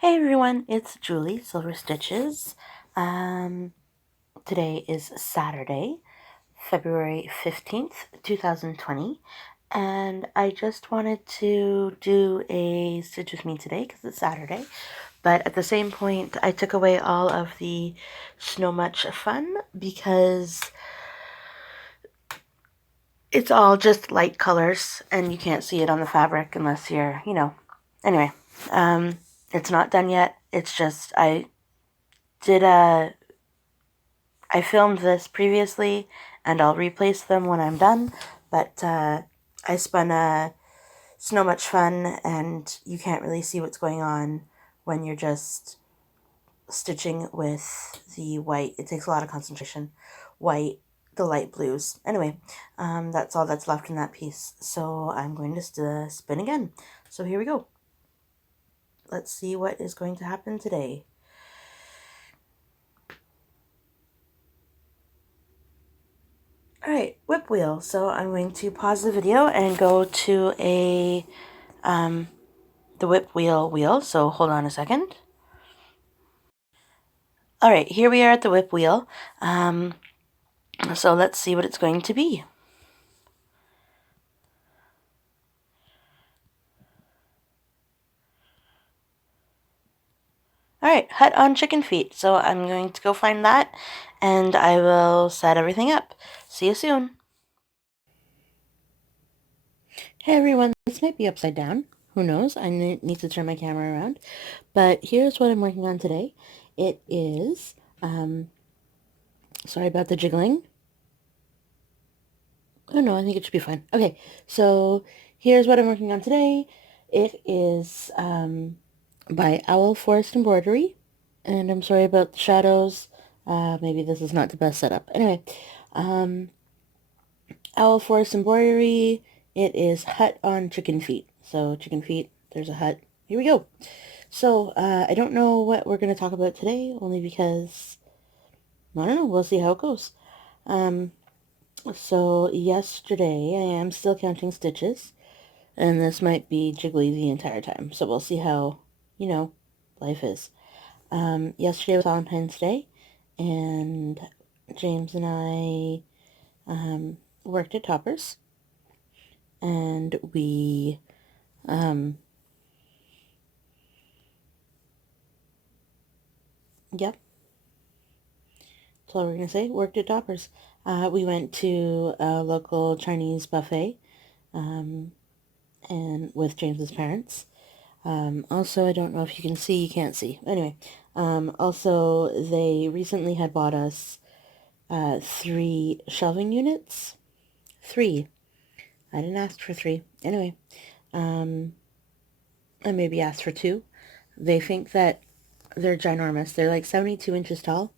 Hey everyone, it's Julie, SylverStitches. Today is Saturday, February 15th, 2020, and I just wanted to do a Stitch with Me today because it's Saturday, but at the same point, I took away all of the Snow Much fun because it's all just light colors and you can't see it on the fabric unless you're, anyway, it's not done yet. It's just, did a I filmed this previously, and I'll replace them when I'm done, but I spun a Snow Much Fun, and you can't really see what's going on when you're just stitching with the white. It takes a lot of concentration. White, the light blues. Anyway, that's all that's left in that piece, so I'm going to spin again. So here we go. Let's see what is going to happen today. Alright, whip wheel. So I'm going to pause the video and go to the whip wheel. So hold on a second. Alright, here we are at the whip wheel. So let's see what it's going to be. Alright, hut on chicken feet. So I'm going to go find that and I will set everything up. See you soon. Hey everyone, this might be upside down. Who knows? I need to turn my camera around. But here's what I'm working on today. It is, sorry about the jiggling. Oh no, I think it should be fine. Okay, so here's what I'm working on today. It is by Owl Forest Embroidery, and I'm sorry about the shadows. Maybe this is not the best setup. Anyway, Owl Forest Embroidery, it is hut on chicken feet. So chicken feet, there's a hut. Here we go. So I don't know what we're going to talk about today, only because, I don't know, we'll see how it goes. So yesterday, I am still counting stitches, and this might be jiggly the entire time, so we'll see how, life is. Yesterday was Valentine's Day, and James and I worked at Toppers, and we yep, that's all we're gonna say. Worked at Toppers. We went to a local Chinese buffet, and with James's parents. Also, I don't know if you can see, you can't see. Anyway, also, they recently had bought us 3 shelving units. 3. I didn't ask for 3. Anyway, I maybe asked for 2. They think that they're ginormous. They're like 72 inches tall.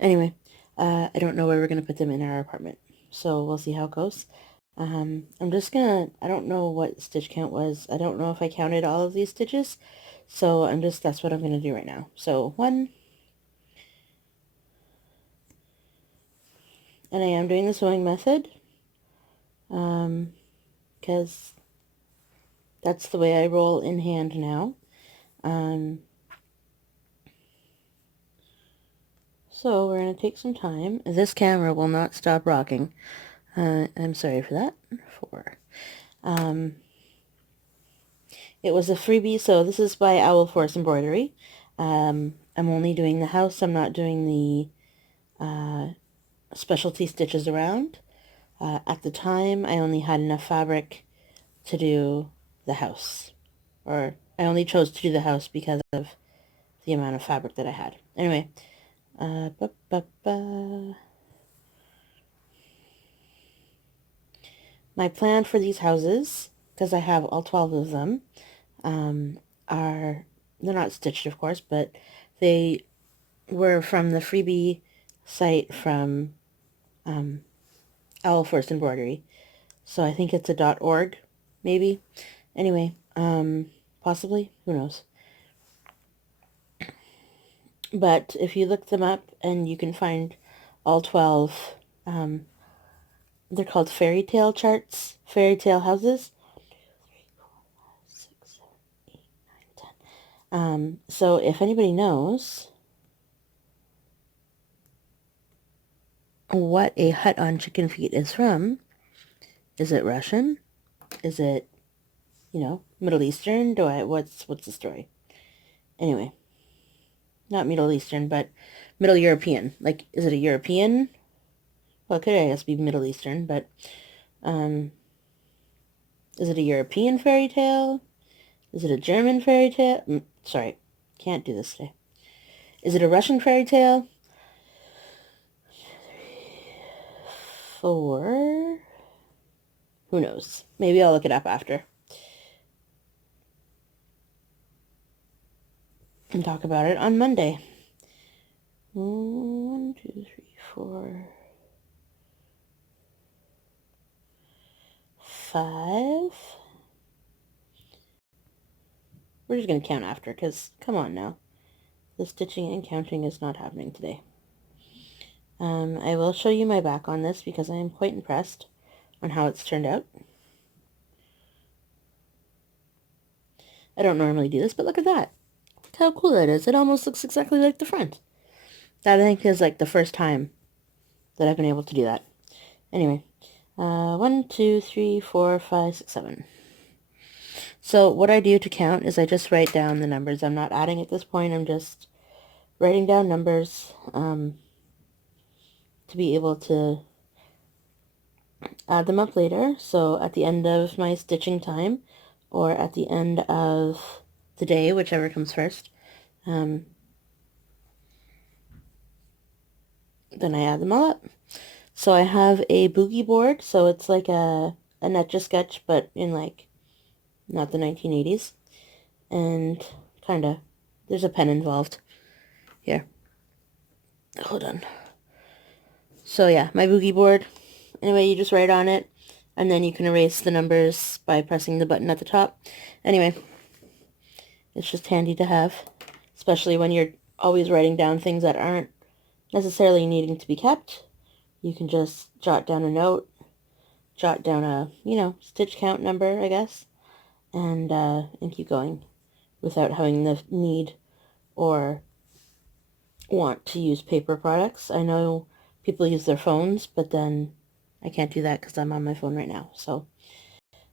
Anyway, I don't know where we're going to put them in our apartment. So we'll see how it goes. I'm just gonna, I don't know what stitch count was. I don't know if I counted all of these stitches. So that's what I'm gonna do right now. So 1, and I am doing the sewing method, because that's the way I roll in hand now. So we're gonna take some time. This camera will not stop rocking. I'm sorry for that. 4. It was a freebie, so this is by Owl Forest Embroidery. I'm only doing the house. I'm not doing the specialty stitches around. At the time, I only had enough fabric to do the house. Or I only chose to do the house because of the amount of fabric that I had. Anyway, my plan for these houses, because I have all 12 of them, they're not stitched, of course, but they were from the freebie site from Owl Forest Embroidery. So I think it's a .org, maybe. Anyway, possibly, who knows. But if you look them up, and you can find all 12, they're called fairy tale charts, fairy tale houses. 1, 2, 3, 4, 5, 6, 7, 8, 9, 10. So if anybody knows what a hut on chicken feet is from, is it Russian? Is it, Middle Eastern? What's the story? Anyway, not Middle Eastern, but Middle European. Like, is it a European? Well, it could, I guess, be Middle Eastern, but, is it a European fairy tale? Is it a German fairy tale? Sorry, can't do this today. Is it a Russian fairy tale? 4. Who knows? Maybe I'll look it up after and talk about it on Monday. 1, 2, 3, 4, 5. We're just going to count after, because, come on now. The stitching and counting is not happening today. I will show you my back on this, because I am quite impressed on how it's turned out. I don't normally do this, but look at that. Look how cool that is. It almost looks exactly like the front. That, I think, is like the first time that I've been able to do that. Anyway, 1, 2, 3, 4, 5, 6, 7. So what I do to count is I just write down the numbers. I'm not adding at this point. I'm just writing down numbers to be able to add them up later. So at the end of my stitching time, or at the end of the day, whichever comes first, then I add them all up. So I have a boogie board, so it's like a Etch-a-Sketch, but in like, not the 1980s. And kinda, there's a pen involved. Here. Hold on. So yeah, my boogie board. Anyway, you just write on it, and then you can erase the numbers by pressing the button at the top. Anyway, it's just handy to have, especially when you're always writing down things that aren't necessarily needing to be kept. You can just jot down a note, jot down a, stitch count number, I guess, and keep going without having the need or want to use paper products. I know people use their phones, but then I can't do that because I'm on my phone right now. So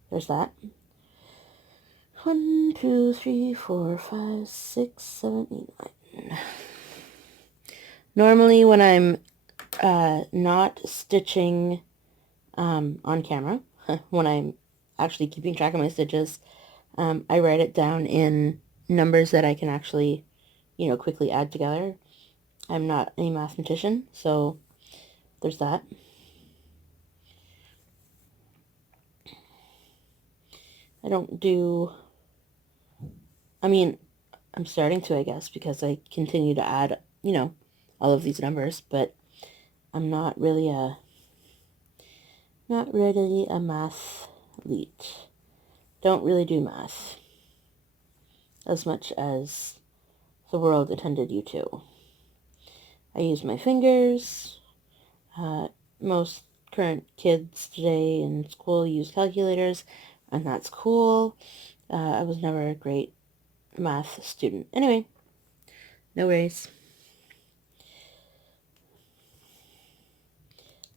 there's that. 1, 2, 3, 4, 5, 6, 7, 8, 9. Normally when I'm not stitching on camera, when I'm actually keeping track of my stitches, I write it down in numbers that I can actually, quickly add together. I'm not a mathematician, so there's that. I don't do, I mean, I'm starting to, I guess, because I continue to add, all of these numbers, but I'm not really a mathlete. Don't really do math as much as the world intended you to. I use my fingers. Most current kids today in school use calculators, and that's cool. I was never a great math student. Anyway, no worries.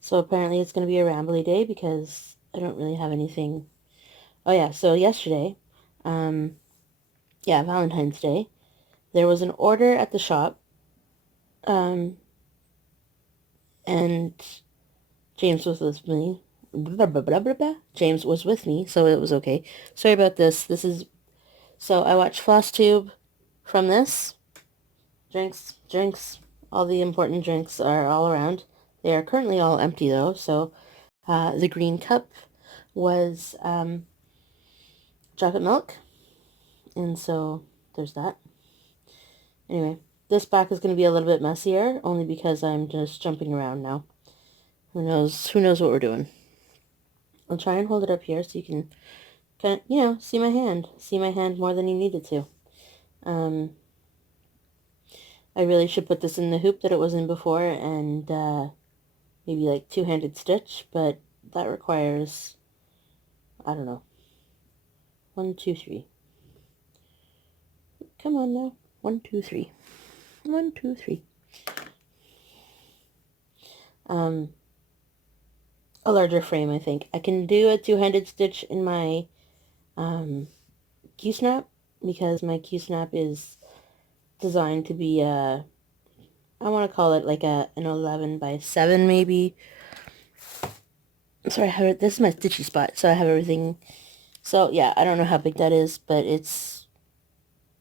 So apparently it's going to be a rambly day because I don't really have anything. Oh yeah, so yesterday, Valentine's Day, there was an order at the shop, and James was with me. Blah, blah, blah, blah, blah. James was with me, so it was okay. Sorry about this. So I watched FlossTube from this. Drinks, all the important drinks are all around. They are currently all empty though, so the green cup was chocolate milk, and so there's that. Anyway, this back is going to be a little bit messier, only because I'm just jumping around now. Who knows what we're doing. I'll try and hold it up here so you can see my hand more than you needed to. I really should put this in the hoop that it was in before, and maybe like two-handed stitch, but that requires, I don't know, 1, 2, 3. Come on now. 1, 2, 3. 1, 2, 3. A larger frame, I think. I can do a two-handed stitch in my Q-snap because my Q-snap is designed to be I want to call it like an 11 by 7 maybe. Sorry, this is my stitchy spot, so I have everything. So yeah, I don't know how big that is, but it's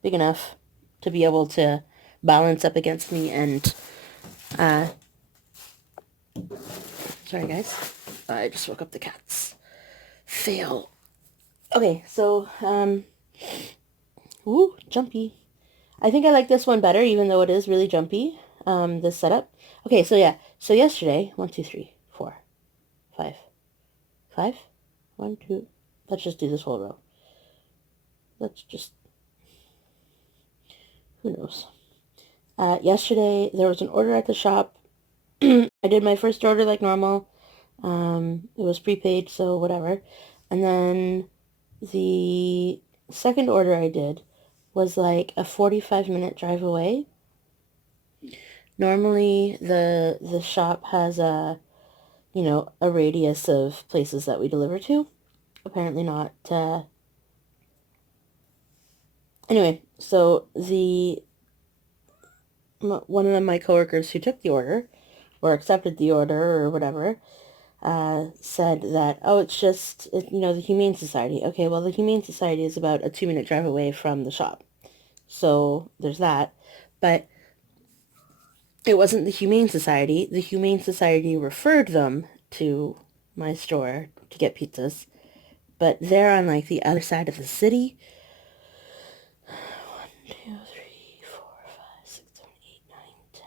big enough to be able to balance up against me and sorry guys, I just woke up the cats. Fail. Okay, so ooh, jumpy. I think I like this one better, even though it is really jumpy. This setup. Okay, so yeah, so yesterday, 1, 2, 3, 4, 5, 5, 1, 2. Let's just do this whole row. Let's just. Who knows? Yesterday there was an order at the shop. I did my first order like normal. It was prepaid, so whatever. And then the second order I did was like a 45-minute drive away. Normally the shop has a radius of places that we deliver to. Apparently not. Anyway, so one of my coworkers who took the order or accepted the order or whatever said that, oh, it's just, the Humane Society. Okay, well, the Humane Society is about a 2-minute drive away from the shop. So there's that. But it wasn't the Humane Society. The Humane Society referred them to my store to get pizzas. But they're on like the other side of the city. 1, 2, 3, 4, 5, 6, 7, 8, 9, 10,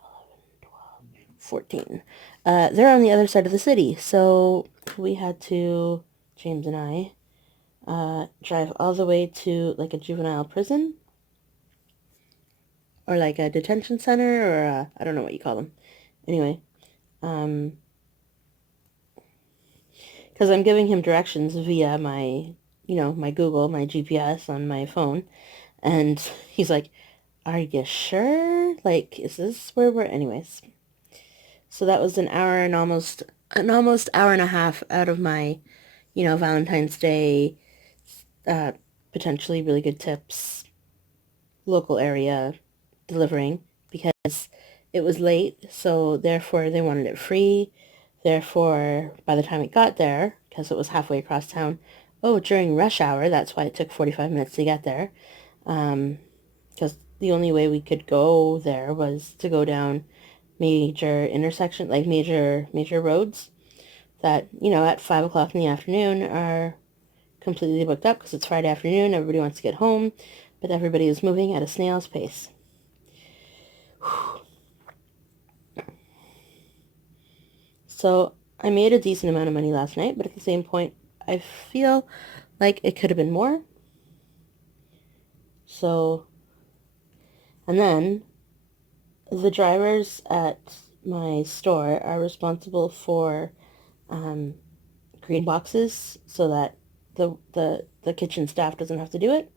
11, 12, 14. They're on the other side of the city, so we had to, James and I, drive all the way to like a juvenile prison or like a detention center or I don't know what you call them. Anyway, because I'm giving him directions via my, my Google, my GPS on my phone, and he's like, are you sure? Like, is this where we're, anyways. So that was an almost hour and a half out of my, Valentine's Day, potentially really good tips, local area delivering, because it was late, so therefore they wanted it free. Therefore, by the time it got there, because it was halfway across town, during rush hour, that's why it took 45 minutes to get there, because the only way we could go there was to go down major intersection, like major roads that, at 5 o'clock in the afternoon are completely booked up because it's Friday afternoon, everybody wants to get home, but everybody is moving at a snail's pace. So I made a decent amount of money last night, but at the same point, I feel like it could have been more. So, and then the drivers at my store are responsible for green boxes so that the kitchen staff doesn't have to do it.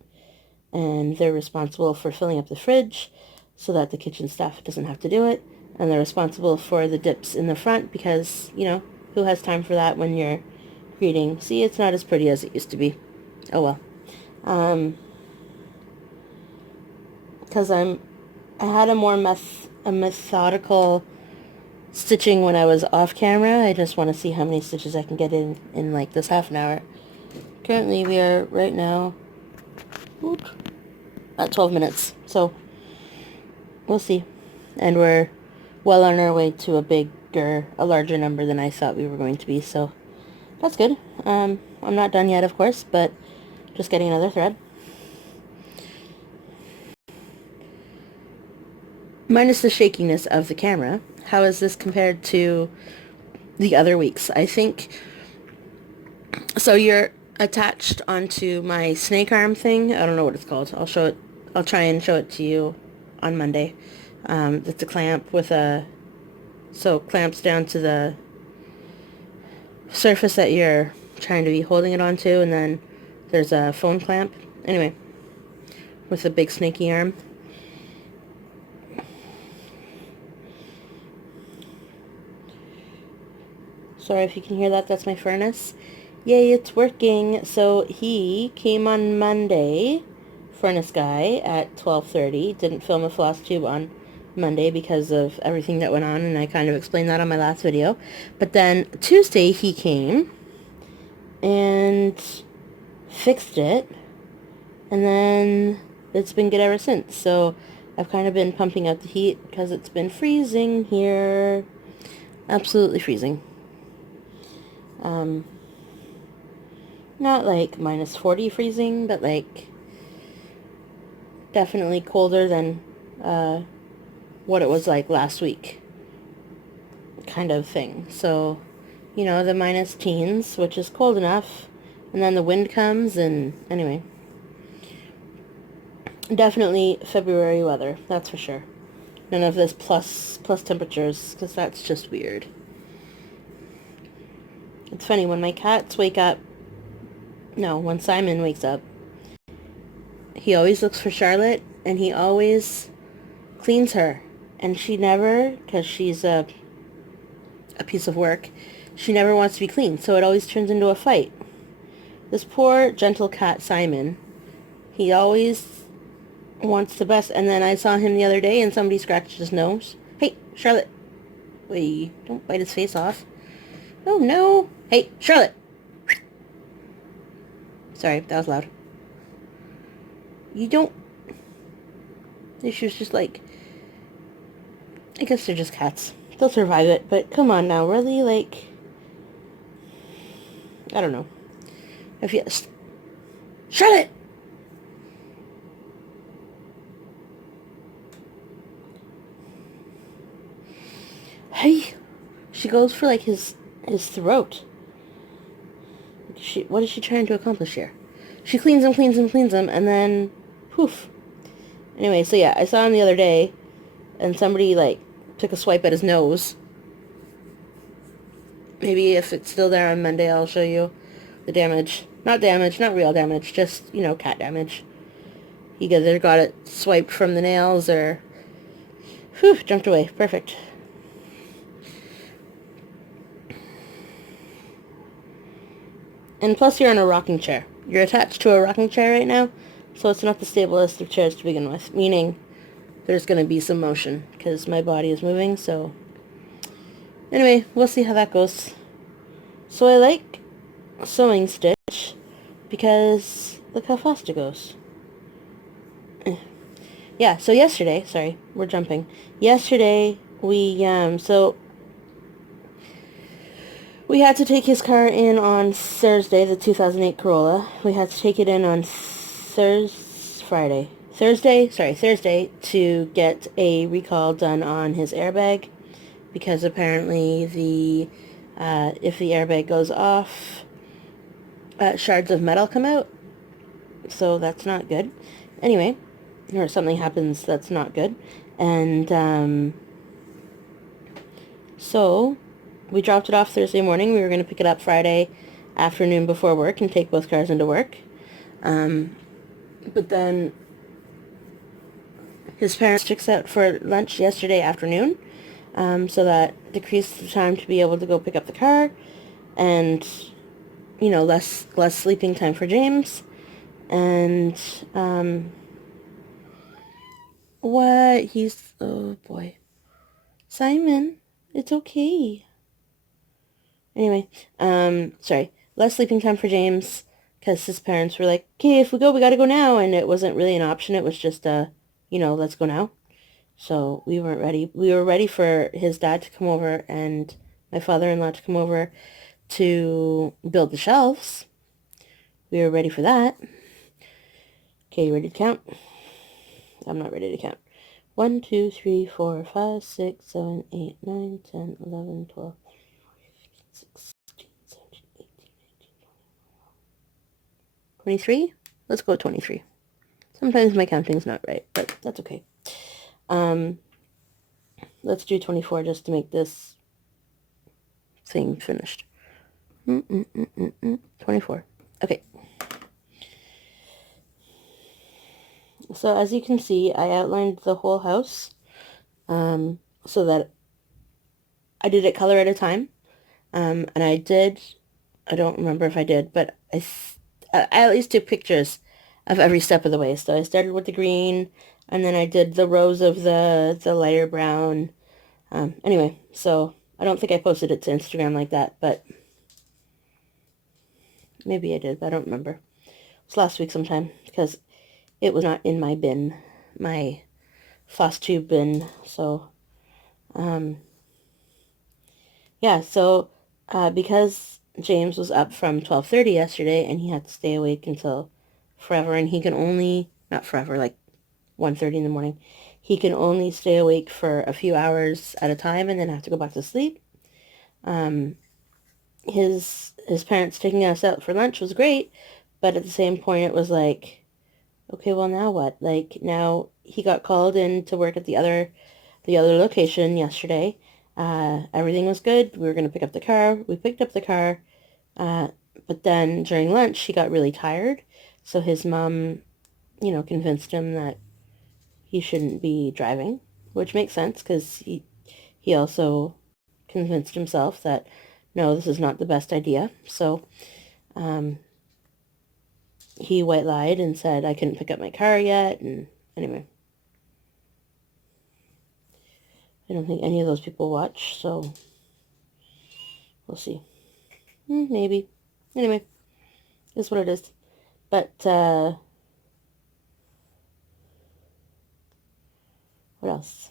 And they're responsible for filling up the fridge so that the kitchen staff doesn't have to do it. And they're responsible for the dips in the front because, who has time for that when you're creating? See, it's not as pretty as it used to be. Oh well. Because I had a more methodical stitching when I was off camera. I just want to see how many stitches I can get in like this half an hour. Currently we are right now at 12 minutes, so we'll see. And we're well on our way to a larger number than I thought we were going to be, so that's good. I'm not done yet, of course, but just getting another thread. Minus the shakiness of the camera, how is this compared to the other weeks? I think, so you're attached onto my snake arm thing. I don't know what it's called. I'll try and show it to you on Monday. It's a clamp with clamps down to the surface that you're trying to be holding it onto, and then there's a phone clamp. Anyway, with a big snaky arm. Sorry if you can hear that. That's my furnace. Yay, it's working. So he came on Monday, furnace guy, at 12:30. Didn't film a floss tube on Monday because of everything that went on, and I kind of explained that on my last video. But then Tuesday he came and fixed it, and then it's been good ever since. So I've kind of been pumping out the heat because it's been freezing here. Absolutely freezing. Not like minus 40 freezing, but like definitely colder than what it was like last week kind of thing. So, you know, the minus teens, which is cold enough, and then the wind comes, and anyway, definitely February weather, that's for sure. None of this plus temperatures, because that's just weird. It's funny, when my cats wake up, no, when Simon wakes up, he always looks for Charlotte, and he always cleans her, and she never, because she's a piece of work, she never wants to be cleaned, so it always turns into a fight. This poor gentle cat Simon, he always wants the best, and then I saw him the other day and somebody scratched his nose. Hey, Charlotte. Wait, don't bite his face off. Oh no. Hey, Charlotte. Sorry, that was loud. You don't... She was just like... I guess they're just cats. They'll survive it, but come on now, really, like... I don't know. If you... Charlotte! Hey! She goes for, like, his throat. What is she trying to accomplish here? She cleans him, and then... Poof. Anyway, so yeah, I saw him the other day, and somebody, like, took a swipe at his nose. Maybe if it's still there on Monday, I'll show you the damage. Not damage, not real damage, just, you know, cat damage. He either got it swiped from the nails or... Whew, jumped away. Perfect. And plus you're in a rocking chair. You're attached to a rocking chair right now, so it's not the stablest of chairs to begin with, meaning there's going to be some motion because my body is moving, so... Anyway, we'll see how that goes. So I like sewing stitch because look how fast it goes. Yeah, so yesterday, sorry, we're jumping. Yesterday, we had to take his car in on Thursday, the 2008 Corolla. We had to take it in on Thursday, to get a recall done on his airbag, because apparently if the airbag goes off, shards of metal come out, so that's not good. Anyway, or something happens that's not good, and so we dropped it off Thursday morning. We were going to pick it up Friday afternoon before work and take both cars into work, but then his parents took us out for lunch yesterday afternoon, so that decreased the time to be able to go pick up the car, and, you know, less sleeping time for James, and, what? He's, oh boy. Simon, it's okay. Anyway, sorry, less sleeping time for James, because his parents were like, okay, if we go, we gotta go now, and it wasn't really an option, it was just, you know, let's go now. So we weren't ready. We were ready for his dad to come over and my father-in-law to come over to build the shelves. We were ready for that. Okay, you ready to count? I'm not ready to count. 1, 2, 3, 4, 5, 6, 7, 8, 9, 10, 11, 12, 16, 17, 18, 19, 23? Let's go 23. Sometimes my counting's not right, but that's okay. Let's do 24 just to make this thing finished. 24. Okay. So as you can see, I outlined the whole house so that I did it color at a time. And I don't remember if I did, but I at least took pictures of every step of the way. So I started with the green, and then I did the rows of the lighter brown. Anyway, so I don't think I posted it to Instagram like that, but maybe I did, but I don't remember. It was last week sometime because it was not in my bin, my floss tube bin. So, yeah, so because James was up from 12:30 yesterday and he had to stay awake until forever, and he can only, not forever, like 1:30 in the morning, he can only stay awake for a few hours at a time and then have to go back to sleep. His parents taking us out for lunch was great, but at the same point it was like, okay, well now what? Like now he got called in to work at the other location yesterday. Everything was good. We were going to pick up the car. We picked up the car. Uh, but then during lunch, he got really tired. So his mom, convinced him that he shouldn't be driving, which makes sense because he also convinced himself that, no, this is not the best idea. So he white lied and said I couldn't pick up my car yet. And anyway, I don't think any of those people watch, so we'll see. Maybe. Anyway, it's what it is. But, what else?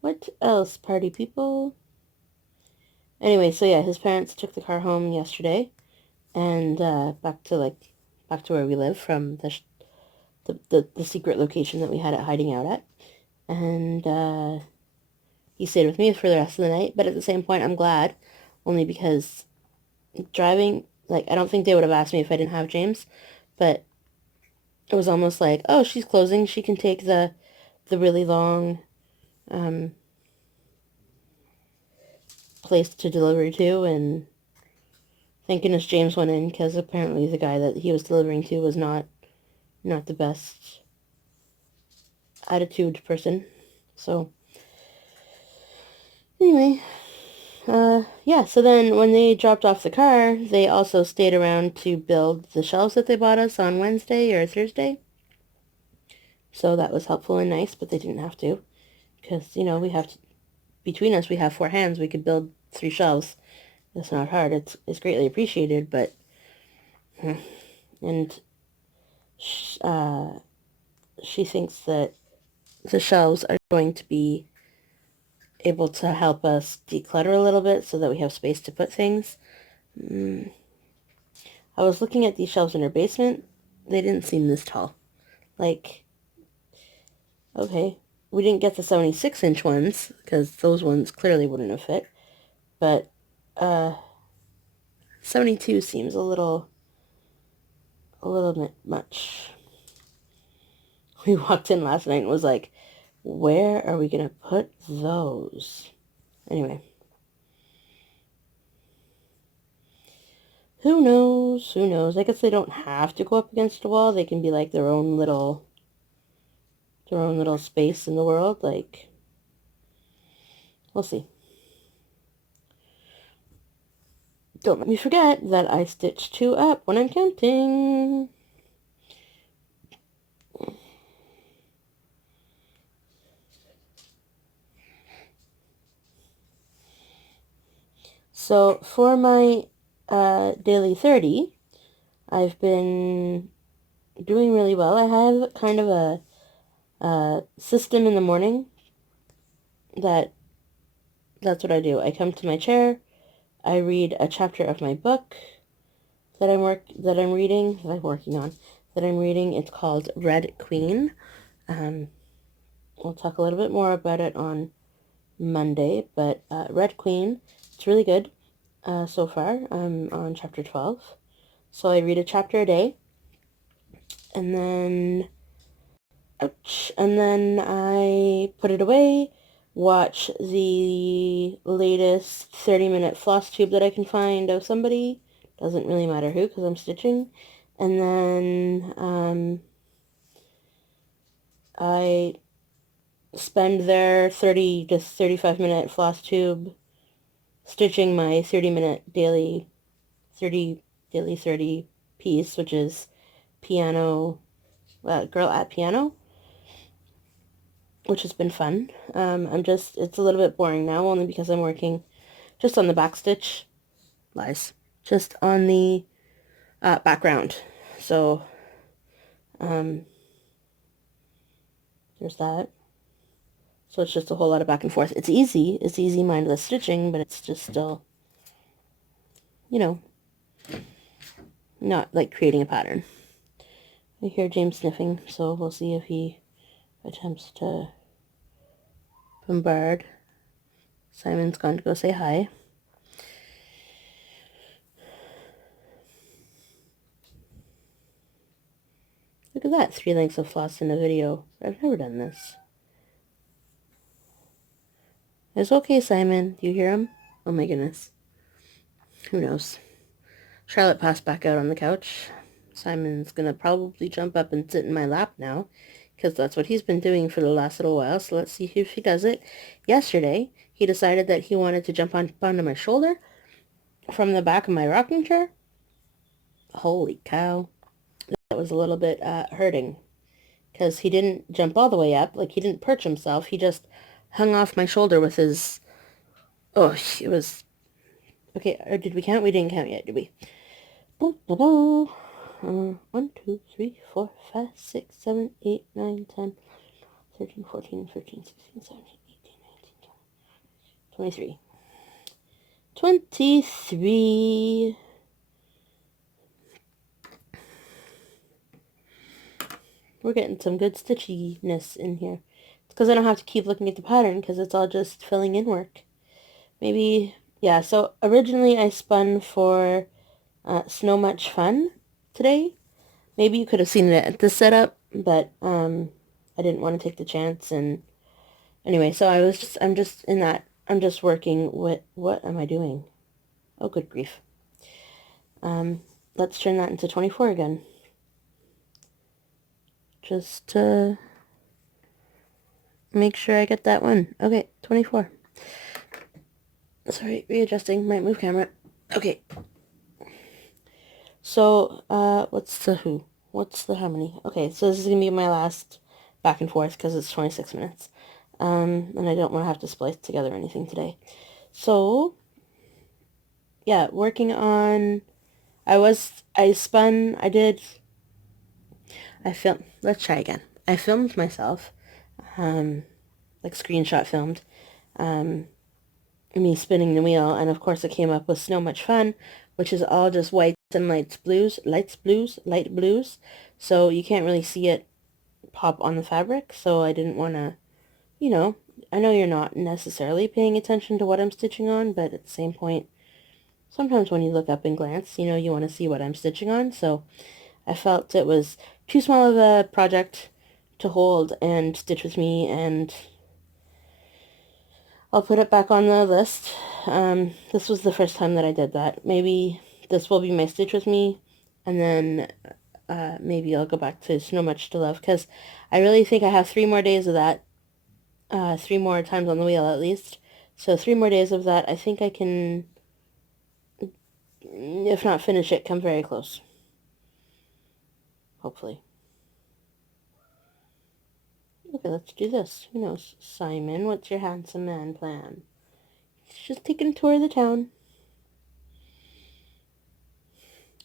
What else, party people? Anyway, so yeah, his parents took the car home yesterday, and back to where we live from the secret location that we had it hiding out at, and he stayed with me for the rest of the night. But at the same point, I'm glad, only because driving, like, I don't think they would have asked me if I didn't have James, but it was almost like, oh, she's closing, she can take the really long place to deliver to, and thank goodness James went in, because apparently the guy that he was delivering to was not the best attitude person. So anyway, yeah, so then when they dropped off the car, they also stayed around to build the shelves that they bought us on Wednesday or Thursday. So that was helpful and nice, but they didn't have to, because, we have to, between us, we have 4 hands. We could build 3 shelves. That's not hard. It's greatly appreciated, but, and she thinks that the shelves are going to be able to help us declutter a little bit so that we have space to put things. I was looking at these shelves in her basement. They didn't seem this tall. Like, okay, we didn't get the 76-inch ones, because those ones clearly wouldn't have fit, but 72 seems a little bit much. We walked in last night and was like, where are we going to put those? Anyway. Who knows? Who knows? I guess they don't have to go up against a wall. They can be like their own little space in the world. Like, we'll see. Don't let me forget that I stitched 2 up when I'm counting. So for my daily 30, I've been doing really well. I have kind of a system in the morning that's what I do. I come to my chair, I read a chapter of my book that I'm reading. It's called Red Queen. We'll talk a little bit more about it on Monday, but Red Queen, it's really good so far. I'm on chapter 12. So I read a chapter a day, and then, I put it away, watch the latest 30-minute floss tube that I can find of somebody. Doesn't really matter who, because I'm stitching. And then I spend their 30 to 35-minute floss tube stitching my 30-minute daily 30 piece, which is piano, girl at piano, which has been fun. It's a little bit boring now, only because I'm working just on the back stitch, just on the background. So, there's that. So it's just a whole lot of back and forth. It's easy mindless stitching, but it's just still, not like creating a pattern. I hear James sniffing, so we'll see if he attempts to bombard. Simon's gone to go say hi. Look at that, 3 lengths of floss in a video. I've never done this. It's okay, Simon. Do you hear him? Oh my goodness. Who knows? Charlotte passed back out on the couch. Simon's gonna probably jump up and sit in my lap now, because that's what he's been doing for the last little while, so let's see if he does it. Yesterday, he decided that he wanted to jump onto my shoulder from the back of my rocking chair. Holy cow. That was a little bit hurting, because he didn't jump all the way up, like he didn't perch himself, he just hung off my shoulder with his... Oh, it was... Okay, or did we count? We didn't count yet, did we? 1, 2, 3, 4, 5, 6, 7, 8, 9, 10, 13, 14, 15, 16, 17, 18, 19, 20, 23. 23. We're getting some good stitchiness in here. It's because I don't have to keep looking at the pattern, because it's all just filling in work. Maybe, yeah, so originally I spun for Snow Much Fun today. Maybe you could have seen it at the setup, but I didn't want to take the chance, and anyway, so I'm just working with, what am I doing? Oh, good grief. Let's turn that into 24 again. Just to make sure I get that one. Okay, 24. Sorry, readjusting, might move camera. Okay. So, what's the who? What's the how many? Okay, so this is going to be my last back and forth, because it's 26 minutes. And I don't want to have to splice together anything today. So, yeah, working on... let's try again. I filmed myself, like screenshot filmed, me spinning the wheel, and of course it came up with Snow Much Fun, which is all just whites and light blues, so you can't really see it pop on the fabric, so I didn't want to, I know you're not necessarily paying attention to what I'm stitching on, but at the same point, sometimes when you look up and glance, you want to see what I'm stitching on, so I felt it was too small of a project to hold and stitch with me, and I'll put it back on the list. This was the first time that I did that. Maybe this will be my stitch with me, and then maybe I'll go back to Snow Much to Love, because I really think I have 3 more days of that. 3 more times on the wheel at least. So 3 more days of that. I think I can, if not finish it, come very close. Hopefully. Okay, let's do this. Who knows? Simon, what's your handsome man plan? He's just taking a tour of the town.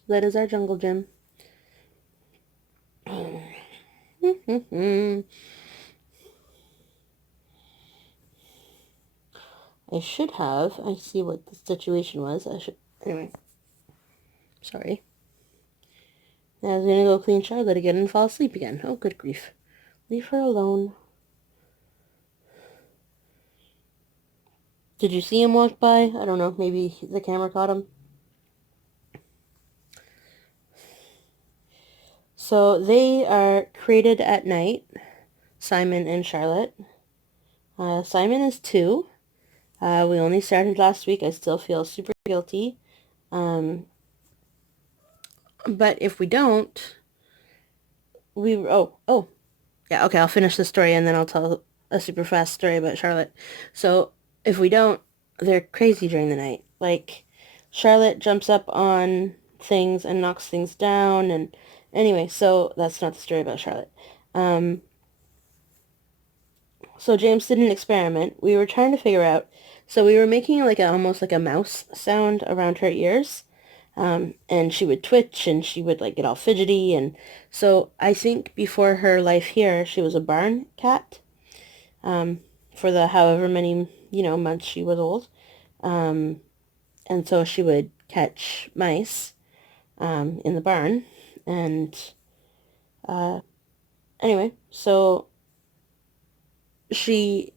That is our jungle gym. I see what the situation was. Anyway. Sorry. Now I was gonna go clean Charlotte again and fall asleep again. Oh, good grief. Leave her alone. Did you see him walk by? I don't know. Maybe the camera caught him. So they are created at night, Simon and Charlotte. Simon is 2. We only started last week. I still feel super guilty. But if we don't, Yeah, okay, I'll finish the story and then I'll tell a super fast story about Charlotte. So, if we don't, they're crazy during the night. Like, Charlotte jumps up on things and knocks things down, and anyway, so that's not the story about Charlotte. Um, so James did an experiment. We were trying to figure out, so we were making like almost like a mouse sound around her ears. And she would twitch and she would like get all fidgety. And so I think before her life here, she was a barn cat, um, for the however many, months she was old. Um, and so she would catch mice, in the barn. And, anyway, so she,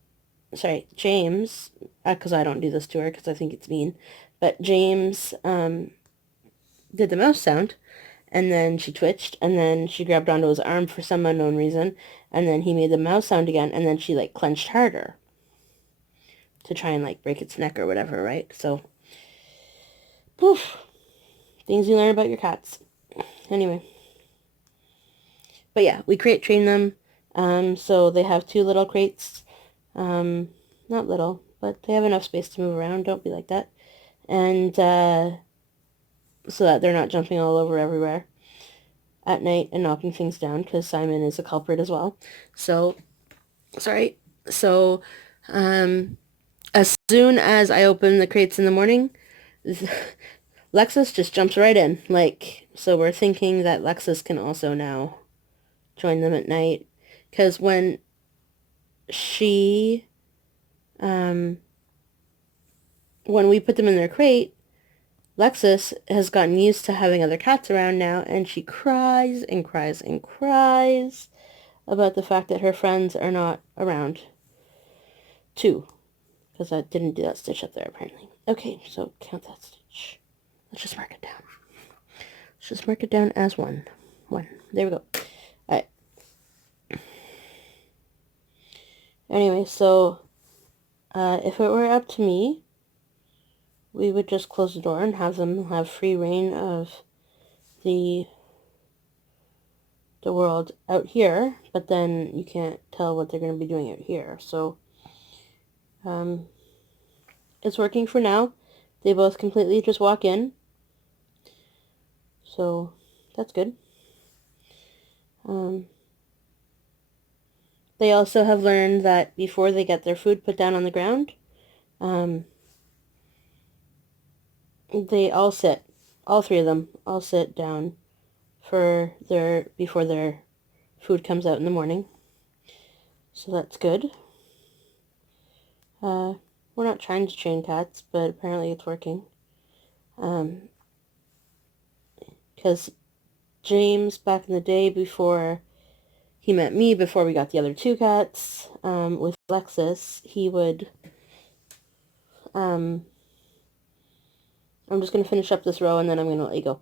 sorry, James, because I don't do this to her because I think it's mean, but James, did the mouse sound. And then she twitched, and then she grabbed onto his arm for some unknown reason, and then he made the mouse sound again, and then she, like, clenched harder to try and, like, break its neck or whatever, right? So, poof, things you learn about your cats. Anyway. But yeah, we crate train them, so they have two little crates, not little, but they have enough space to move around, don't be like that, and, so that they're not jumping all over everywhere at night and knocking things down, because Simon is a culprit as well. So, sorry. So, as soon as I open the crates in the morning, Lexus just jumps right in. Like, so we're thinking that Lexus can also now join them at night. Because she, um, when we put them in their crate, Lexus has gotten used to having other cats around now, and she cries and cries and cries about the fact that her friends are not around, too. Because I didn't do that stitch up there, apparently. Okay, so count that stitch. Let's just mark it down. Let's just mark it down as one. One. There we go. Alright. Anyway, so, if it were up to me, we would just close the door and have them have free reign of the world out here, but then you can't tell what they're going to be doing out here. So, it's working for now. They both completely just walk in. So, that's good. They also have learned that before they get their food put down on the ground, they all sit, all three of them, all sit down before their food comes out in the morning. So that's good. We're not trying to train cats, but apparently it's working. Because James, back in the day before he met me, before we got the other two cats, with Lexus, he would, I'm just going to finish up this row and then I'm going to let you go.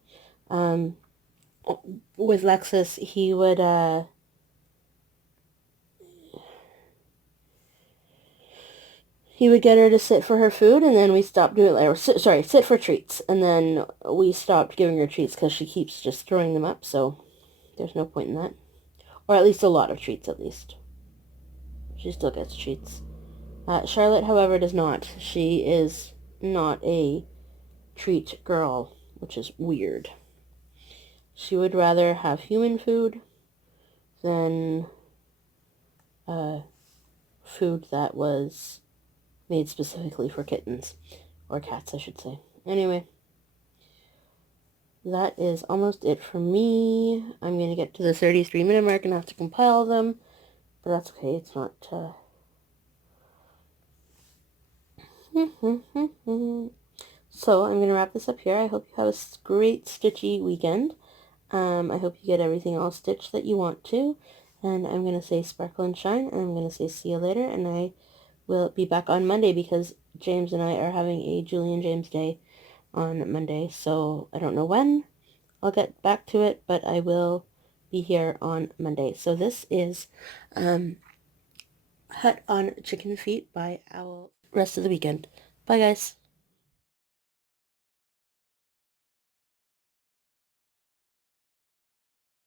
With Lexus, he would, get her to sit for her food, and then we stopped doing it, or sit for treats, and then we stopped giving her treats because she keeps just throwing them up, so there's no point in that. Or at least a lot of treats, at least. She still gets treats. Charlotte, however, does not. She is not a treat girl, which is weird. She would rather have human food than food that was made specifically for kittens. Or cats, I should say. Anyway, that is almost it for me. I'm going to get to the 33-minute mark and have to compile them. But that's okay. It's not, So, I'm going to wrap this up here. I hope you have a great stitchy weekend. I hope you get everything all stitched that you want to. And I'm going to say sparkle and shine. And I'm going to say see you later. And I will be back on Monday because James and I are having a Julian James Day on Monday. So, I don't know when I'll get back to it, but I will be here on Monday. So this is Hut on Chicken Feet by Owl. Rest of the weekend. Bye, guys.